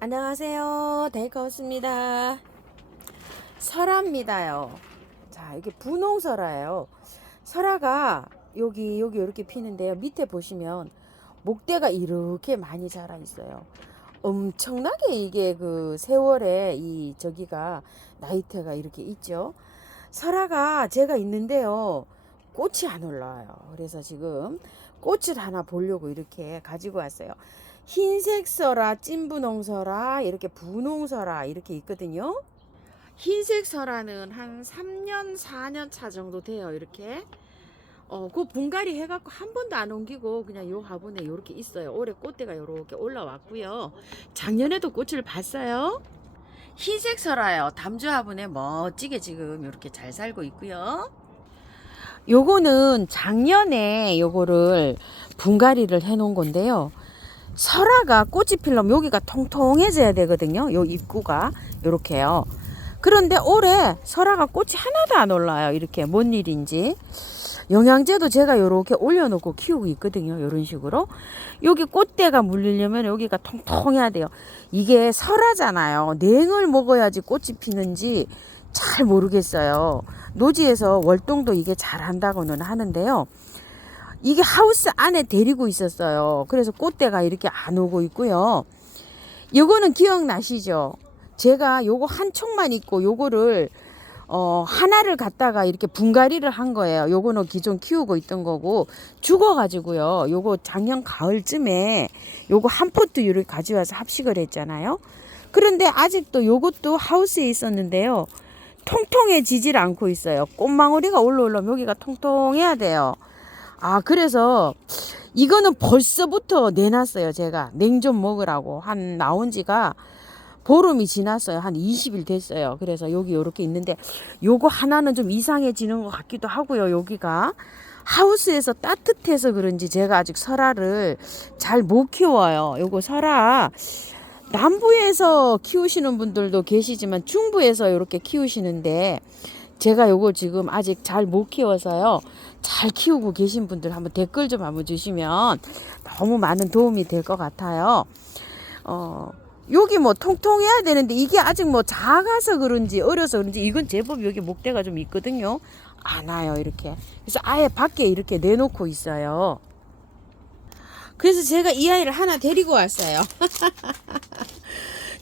안녕하세요. 데이커스입니다. 설화입니다요. 자, 이게 분홍설화예요. 설화가 여기 이렇게 피는데요. 밑에 보시면 목대가 이렇게 많이 자라 있어요. 엄청나게 이게 그 세월에 이 저기가 나이테가 이렇게 있죠. 설화가 제가 있는데요. 꽃이 안 올라와요. 그래서 지금 꽃을 하나 보려고 이렇게 가지고 왔어요. 흰색 설화, 찐분홍 설화, 이렇게 분홍 설화 이렇게 있거든요. 흰색 설화는 한 3년, 4년 차 정도 돼요. 이렇게. 그 분갈이 해갖고 한 번도 안 옮기고 그냥 요 화분에 요렇게 있어요. 올해 꽃대가 요렇게 올라왔고요. 작년에도 꽃을 봤어요. 흰색 설화요. 담주 화분에 멋지게 지금 이렇게 잘 살고 있고요. 요거는 작년에 요거를 분갈이를 해 놓은 건데요. 설화가 꽃이 필려면 여기가 통통해져야 되거든요. 요 입구가 요렇게요. 그런데 올해 설화가 꽃이 하나도 안 올라요. 이렇게 뭔 일인지. 영양제도 제가 요렇게 올려놓고 키우고 있거든요. 요런 식으로. 여기 꽃대가 물리려면 여기가 통통해야 돼요. 이게 설화잖아요. 냉을 먹어야지 꽃이 피는지 잘 모르겠어요. 노지에서 월동도 이게 잘 한다고는 하는데요. 이게 하우스 안에 데리고 있었어요. 그래서 꽃대가 이렇게 안 오고 있고요. 요거는 기억나시죠? 제가 요거 한 촉만 있고 요거를 하나를 갖다가 이렇게 분갈이를 한 거예요. 요거는 기존 키우고 있던 거고 죽어가지고요. 요거 작년 가을쯤에 요거 한 포트 유를 가져와서 합식을 했잖아요. 그런데 아직도 요것도 하우스에 있었는데요. 통통해지질 않고 있어요. 꽃망울이가 올라오려면 여기가 통통해야 돼요. 그래서 이거는 벌써부터 내놨어요. 제가 냉 좀 먹으라고 나온 지가 보름이 지났어요. 한 20일 됐어요. 그래서 여기 요렇게 있는데 요거 하나는 좀 이상해지는 것 같기도 하고요. 여기가 하우스에서 따뜻해서 그런지 제가 아직 설화를 잘 못 키워요. 요거 설화 남부에서 키우시는 분들도 계시지만 중부에서 이렇게 키우시는데 제가 요거 지금 아직 잘 못 키워서요. 잘 키우고 계신 분들 한번 댓글 좀 한번 주시면 너무 많은 도움이 될 것 같아요. 여기 뭐 통통해야 되는데 이게 아직 뭐 작아서 그런지 어려서 그런지 이건 제법 여기 목대가 좀 있거든요. 안 와요, 이렇게. 그래서 아예 밖에 이렇게 내놓고 있어요. 그래서 제가 이 아이를 하나 데리고 왔어요.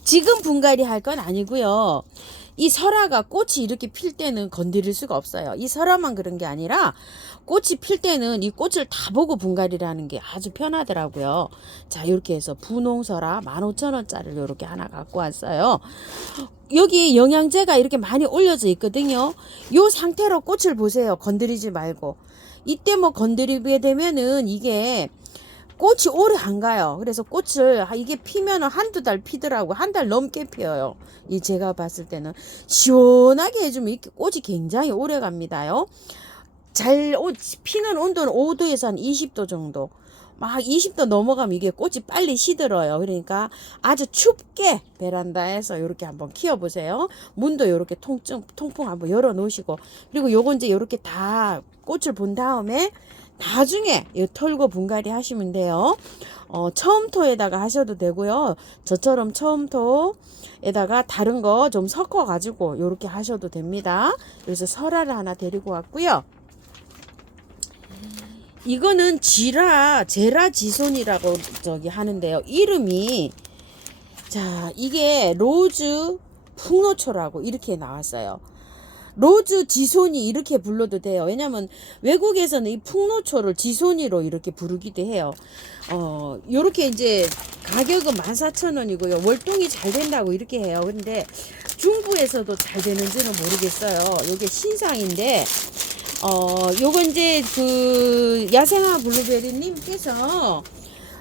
지금 분갈이 할 건 아니고요. 이 설화가 꽃이 이렇게 필 때는 건드릴 수가 없어요. 이 설화만 그런 게 아니라 꽃이 필 때는 이 꽃을 다 보고 분갈이를 하는 게 아주 편하더라고요. 자, 이렇게 해서 분홍설화 15,000원짜리를 이렇게 하나 갖고 왔어요. 여기 영양제가 이렇게 많이 올려져 있거든요. 이 상태로 꽃을 보세요. 건드리지 말고. 이때 뭐 건드리게 되면은 이게 꽃이 오래 안 가요. 그래서 꽃을 이게 피면은 한두 달 피더라고. 한 달 넘게 피어요. 이 제가 봤을 때는 시원하게 해주면 이렇게 꽃이 굉장히 오래 갑니다요. 잘 피는 온도는 5도에서 한 20도 정도. 막 20도 넘어가면 이게 꽃이 빨리 시들어요. 그러니까 아주 춥게 베란다에서 이렇게 한번 키워보세요. 문도 이렇게 통풍 한번 열어 놓으시고, 그리고 요건 이제 이렇게 다 꽃을 본 다음에 나중에 털고 분갈이 하시면 돼요. 처음토에다가 하셔도 되고요. 저처럼 처음토에다가 다른 거 좀 섞어 가지고 이렇게 하셔도 됩니다. 그래서 설화를 하나 데리고 왔고요. 이거는 제라지손이라고 저기 하는데요. 이름이, 자, 이게 로즈 풍노초라고 이렇게 나왔어요. 로즈 지손이 이렇게 불러도 돼요. 왜냐면 외국에서는 이 풍노초를 지손이로 이렇게 부르기도 해요. 요렇게 이제 가격은 14,000원이고요. 월동이 잘 된다고 이렇게 해요. 근데 중부에서도 잘 되는지는 모르겠어요. 요게 신상인데, 요거 이제 그 야생화 블루베리님께서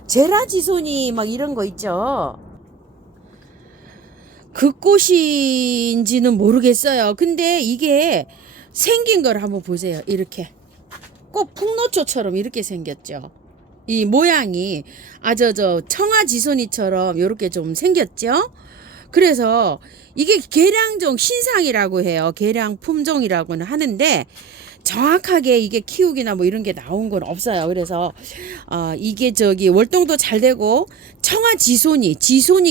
제라지손이 막 이런 거 있죠. 그 꽃인지는 모르겠어요. 근데 이게 생긴 걸 한번 보세요. 이렇게 꼭 풍노초처럼 이렇게 생겼죠. 이 모양이 저 청아지손이처럼 이렇게 좀 생겼죠. 그래서 이게 계량종 신상이라고 해요. 계량 품종이라고는 하는데 정확하게 이게 키우기나 뭐 이런 게 나온 건 없어요. 그래서 이게 저기 월동도 잘 되고 청아 지손이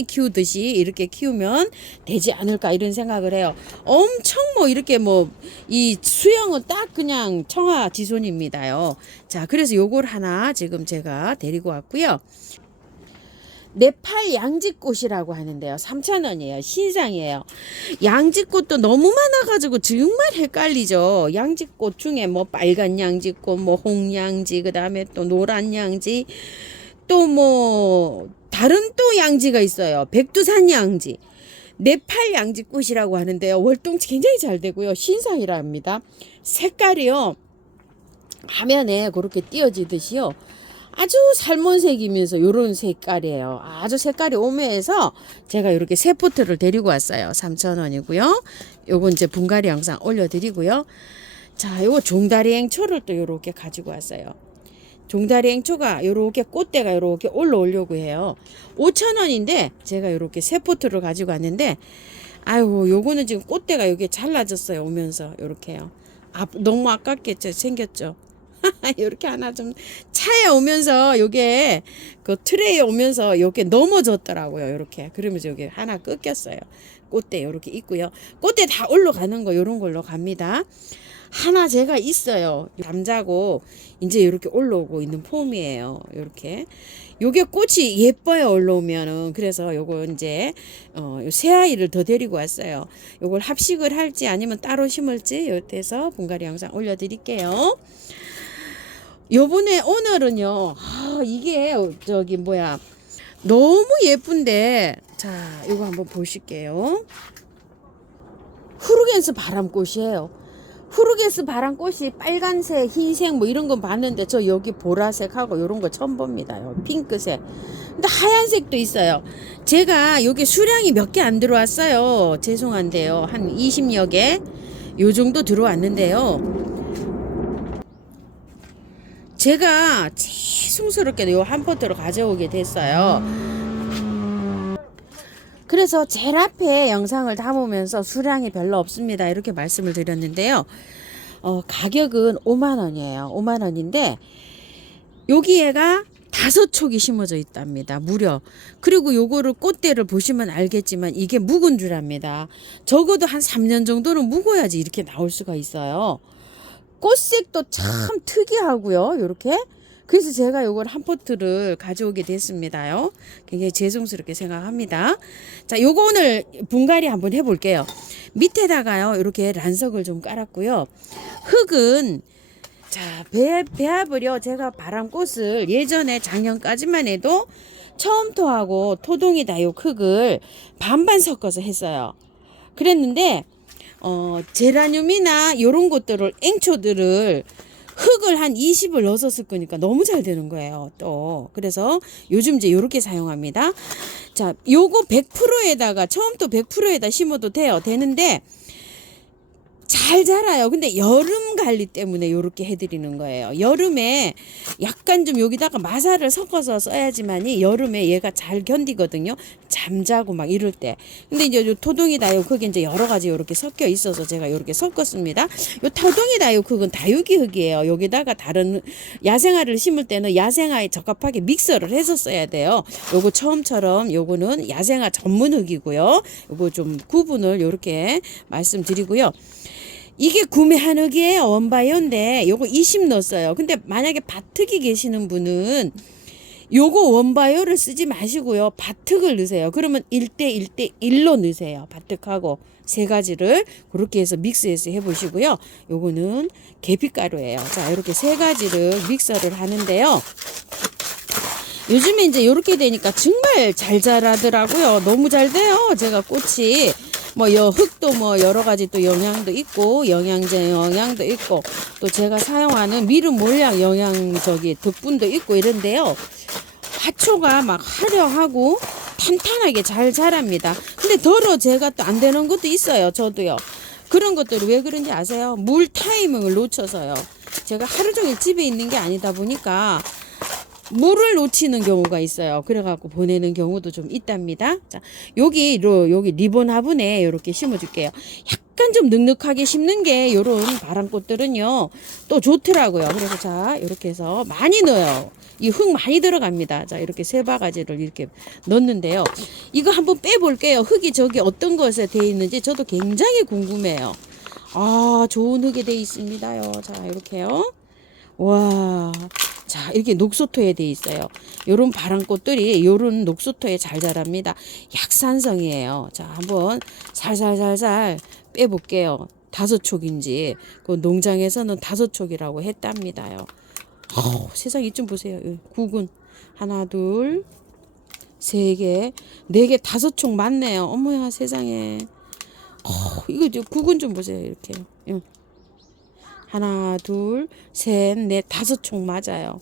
키우듯이 이렇게 키우면 되지 않을까 이런 생각을 해요. 엄청 뭐 이렇게 뭐 이 수영은 딱 그냥 청아 지손입니다요. 자, 그래서 요걸 하나 지금 제가 데리고 왔고요. 네팔 양지꽃이라고 하는데요. 3,000원이에요. 신상이에요. 양지꽃도 너무 많아가지고 정말 헷갈리죠. 양지꽃 중에 뭐 빨간 양지꽃, 뭐 홍양지, 그 다음에 또 노란 양지, 또 뭐 다른 또 양지가 있어요. 백두산 양지. 네팔 양지꽃이라고 하는데요. 월동치 굉장히 잘 되고요. 신상이라 합니다. 색깔이요. 화면에 그렇게 띄어지듯이요. 아주 살몬색이면서 요런 색깔이에요. 아주 색깔이 오묘해서 제가 이렇게 세 포트를 데리고 왔어요. 3,000원이고요. 요거 이제 분갈이 영상 올려드리고요. 자, 요거 종다리 앵초를 또 요렇게 가지고 왔어요. 종다리 앵초가 요렇게 꽃대가 요렇게 올라오려고 해요. 5,000원인데 제가 요렇게 세 포트를 가지고 왔는데 아이고 요거는 지금 꽃대가 여기 잘라졌어요. 오면서 요렇게요. 너무 아깝게 생겼죠. 이렇게 하나 좀 차에 오면서 요게 그 트레이에 오면서 요게 넘어졌더라고요. 요렇게 그러면서 요게 하나 꺾였어요. 꽃대 요렇게 있고요. 꽃대 다 올라가는 거 요런 걸로 갑니다. 하나 제가 있어요. 남자고 이제 요렇게 올라오고 있는 폼이에요. 요렇게 요게 꽃이 예뻐요. 올라오면은. 그래서 요거 이제 새 아이를 더 데리고 왔어요. 요걸 합식을 할지 아니면 따로 심을지 요때서 분갈이 영상 올려드릴게요. 요번에 오늘은요 이게 저기 뭐야 너무 예쁜데 자 요거 한번 보실게요. 후르겐스 바람꽃이에요. 후르겐스 바람꽃이 빨간색 흰색 뭐 이런 건 봤는데 저 여기 보라색하고 요런 거 처음 봅니다. 핑크색 근데 하얀색도 있어요. 제가 여기 수량이 몇 개 안 들어왔어요. 죄송한데요. 한 20여 개 요 정도 들어왔는데요. 제가 죄송스럽게도 요 한 포트로 가져오게 됐어요. 그래서 제일 앞에 영상을 담으면서 수량이 별로 없습니다. 이렇게 말씀을 드렸는데요. 가격은 5만원이에요. 5만원인데 여기에가 5촉이 심어져 있답니다. 무려. 그리고 요거를 꽃대를 보시면 알겠지만 이게 묵은 줄 압니다. 적어도 한 3년 정도는 묵어야지 이렇게 나올 수가 있어요. 꽃색도 참 특이하고요. 요렇게. 그래서 제가 요걸 한 포트를 가져오게 됐습니다요. 굉장히 죄송스럽게 생각합니다. 자, 요거 오늘 분갈이 한번 해볼게요. 밑에다가요. 이렇게 란석을 좀 깔았고요. 흙은 자, 배합을요. 제가 바람꽃을 예전에 작년까지만 해도 처음토하고 토동이 다육 흙을 반반 섞어서 했어요. 그랬는데 제라늄이나 요런 것들을 앵초들을 흙을 한 20을 넣었을 거니까 너무 잘 되는 거예요. 또 그래서 요즘 이제 요렇게 사용합니다. 자, 요거 100%에다가 처음부터 100%에다 심어도 되는데 잘 자라요. 근데 여름 관리 때문에 요렇게 해드리는 거예요. 여름에 약간 좀 여기다가 마사를 섞어서 써야지만이 여름에 얘가 잘 견디거든요. 잠자고 막 이럴 때. 근데 이제 요 토동이 다육 흙이 이제 여러 가지 요렇게 섞여 있어서 제가 요렇게 섞었습니다. 요 토동이 다육 흙은 다육이 흙이에요. 여기다가 다른 야생화를 심을 때는 야생화에 적합하게 믹서를 해서 써야 돼요. 요거 처음처럼 요거는 야생화 전문 흙이고요. 요거 좀 구분을 요렇게 말씀드리고요. 이게 구매한 흙이에요. 원바이오인데 요거 20 넣었어요. 근데 만약에 밭흙이 계시는 분은 요거 원바이오를 쓰지 마시고요. 밭흙을 넣으세요. 그러면 1대 1대 1로 넣으세요. 밭흙하고 세 가지를 그렇게 해서 믹스해서 해보시고요. 요거는 계피가루예요. 자, 이렇게 세 가지를 믹서를 하는데요. 요즘에 이제 요렇게 되니까 정말 잘 자라더라고요. 너무 잘 돼요. 제가 꽃이 뭐 흙도 뭐 여러 가지 또 영양도 있고 영양제 영양도 있고 또 제가 사용하는 미름 몰약 덕분도 있고 이런데요. 화초가 막 화려하고 탄탄하게 잘 자랍니다. 근데 덜어 제가 또 안 되는 것도 있어요. 저도요. 그런 것들이 왜 그런지 아세요? 물 타이밍을 놓쳐서요. 제가 하루 종일 집에 있는 게 아니다 보니까 물을 놓치는 경우가 있어요. 그래갖고 보내는 경우도 좀 있답니다. 자, 여기 리본 화분에 이렇게 심어줄게요. 약간 좀 눅눅하게 심는 게 요런 바람꽃들은요 또 좋더라고요. 그래서 자 이렇게 해서 많이 넣어요. 이 흙 많이 들어갑니다. 자 이렇게 세 바가지를 이렇게 넣는데요. 이거 한번 빼볼게요. 흙이 저기 어떤 것에 되어 있는지 저도 굉장히 궁금해요. 아 좋은 흙에 되어 있습니다요. 자 이렇게요. 와, 자 이렇게 녹소토에 돼 있어요. 요런 바람꽃들이 요런 녹소토에 잘 자랍니다. 약산성이에요. 자 한번 살살살살 빼볼게요. 5촉인지 그 농장에서는 5촉이라고 했답니다요. 세상 이좀 보세요. 국은 하나 둘 세 개, 네 개, 5촉 맞네요. 어머야 세상에. 이거 국은 좀 보세요. 이렇게. 하나, 둘, 셋, 넷, 5촉 맞아요.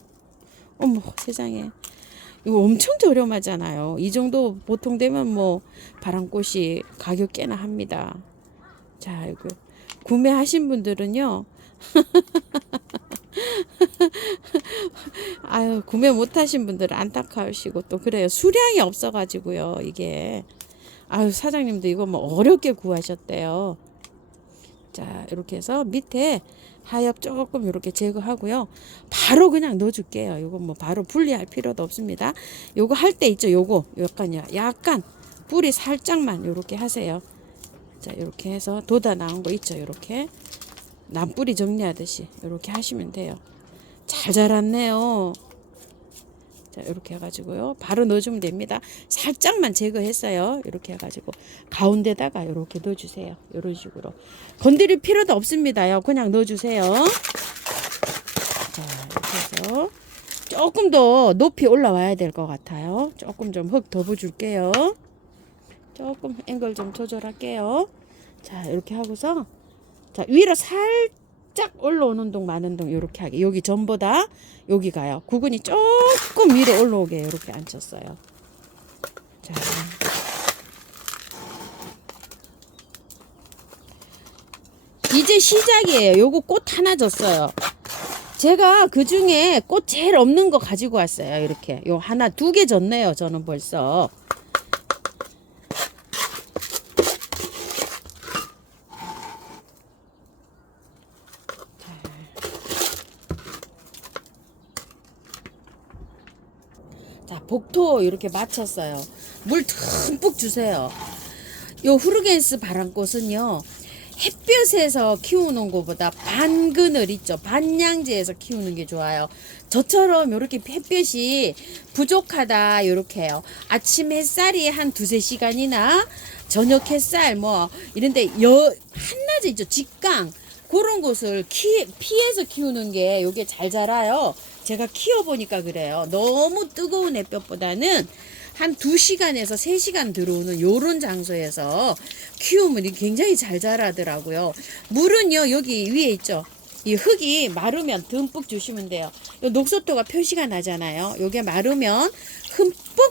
어머, 세상에. 이거 엄청 저렴하잖아요. 이 정도 보통 되면 뭐 바람꽃이 가격 꽤나 합니다. 자, 이거 구매하신 분들은요. 아유, 구매 못 하신 분들은 안타까우시고 또 그래요. 수량이 없어 가지고요. 이게. 아유, 사장님도 이거 뭐 어렵게 구하셨대요. 자, 이렇게 해서 밑에 하엽 조금 이렇게 제거하고요. 바로 그냥 넣어줄게요. 요거 뭐 바로 분리할 필요도 없습니다. 요거 할 때 있죠. 요거 약간 뿌리 살짝만 요렇게 하세요. 자, 이렇게 해서 돋아 나온 거 있죠. 요렇게 남뿌리 정리하듯이 요렇게 하시면 돼요. 잘 자랐네요. 자, 이렇게 해가지고요. 바로 넣어주면 됩니다. 살짝만 제거했어요. 이렇게 해가지고 가운데다가 이렇게 넣어주세요. 이런 식으로 건드릴 필요도 없습니다요. 그냥 넣어주세요. 자, 이렇게 해서 조금 더 높이 올라와야 될 것 같아요. 조금 좀 흙 더 부어줄게요. 조금 앵글 좀 조절할게요. 자, 이렇게 하고서 자 위로 살짝 올라오는 동 마는 동 이렇게 하게. 여기 전보다 여기 가요. 구근이 조금 위로 올라오게 이렇게 앉혔어요. 자, 이제 시작이에요. 요거 꽃 하나 줬어요. 제가 그 중에 꽃 제일 없는 거 가지고 왔어요. 이렇게 요 하나 2개 줬네요. 저는 벌써. 자, 복토 이렇게 맞췄어요. 물 듬뿍 주세요. 요 후르겐스 바람꽃은요. 햇볕에서 키우는 것보다 반그늘 있죠. 반양지에서 키우는 게 좋아요. 저처럼 이렇게 햇볕이 부족하다 이렇게 요 아침 햇살이 한 2~3시간이나 저녁 햇살 뭐 이런데 한낮에 있죠. 직강 그런 곳을 피해서 키우는 게 요게 잘 자라요. 제가 키워보니까 그래요. 너무 뜨거운 햇볕보다는 한 2시간에서 3시간 들어오는 요런 장소에서 키우면 굉장히 잘 자라더라고요. 물은요, 여기 위에 있죠. 이 흙이 마르면 듬뿍 주시면 돼요. 요 녹소토가 표시가 나잖아요. 요게 마르면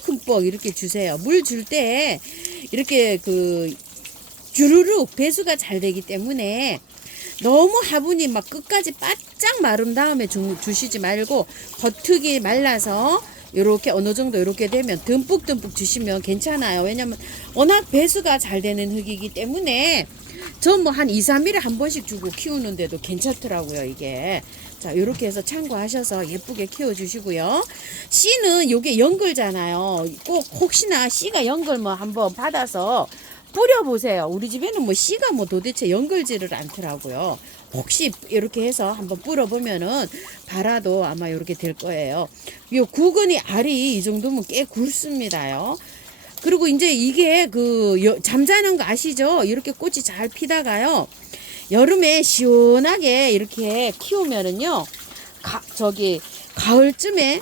흠뻑 이렇게 주세요. 물 줄 때 이렇게 주르륵 배수가 잘 되기 때문에 너무 화분이 막 끝까지 바짝 마른 다음에 주시지 말고 겉흙이 말라서 요렇게 어느 정도 요렇게 되면 듬뿍 주시면 괜찮아요. 왜냐면 워낙 배수가 잘 되는 흙이기 때문에 전 뭐 한 2~3일에 한 번씩 주고 키우는데도 괜찮더라고요. 이게 자 요렇게 해서 참고하셔서 예쁘게 키워주시고요. 씨는 요게 연글잖아요. 꼭 혹시나 씨가 연글 뭐 한번 받아서 뿌려보세요. 우리 집에는 뭐 씨가 뭐 도대체 연글지를 않더라고요. 혹시 이렇게 해서 한번 뿌려보면은 발아도 아마 이렇게 될 거예요. 요 구근이 알이 이 정도면 꽤 굵습니다요. 그리고 이제 이게 잠자는 거 아시죠? 이렇게 꽃이 잘 피다가요. 여름에 시원하게 이렇게 키우면은요. 가을쯤에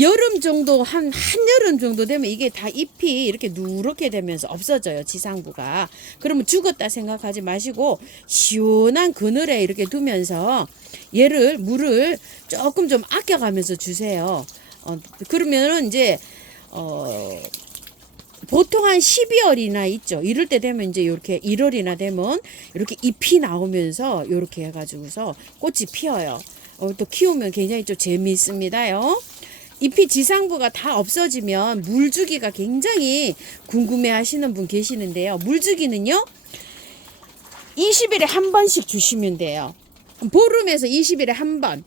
여름 정도 한여름 정도 되면 이게 다 잎이 이렇게 누렇게 되면서 없어져요. 지상부가. 그러면 죽었다 생각하지 마시고 시원한 그늘에 이렇게 두면서 물을 조금 좀 아껴가면서 주세요. 그러면은 이제 보통 한 12월이나 있죠. 이럴 때 되면 이제 이렇게 1월이나 되면 이렇게 잎이 나오면서 이렇게 해가지고서 꽃이 피어요. 또 키우면 굉장히 좀 재미있습니다요. 잎이 지상부가 다 없어지면 물주기가 굉장히 궁금해 하시는 분 계시는데요. 물주기는요. 20일에 한 번씩 주시면 돼요. 보름에서 20일에 한 번.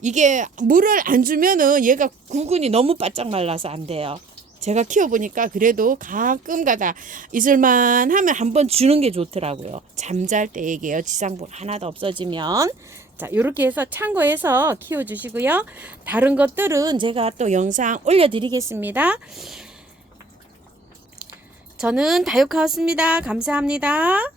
이게 물을 안 주면은 얘가 구근이 너무 바짝 말라서 안 돼요. 제가 키워보니까 그래도 가끔 가다 있을만 하면 한 번 주는 게 좋더라고요. 잠잘 때 얘기해요. 지상복 하나도 없어지면. 자, 이렇게 해서 참고해서 키워주시고요. 다른 것들은 제가 또 영상 올려드리겠습니다. 저는 다육하우스입니다. 감사합니다.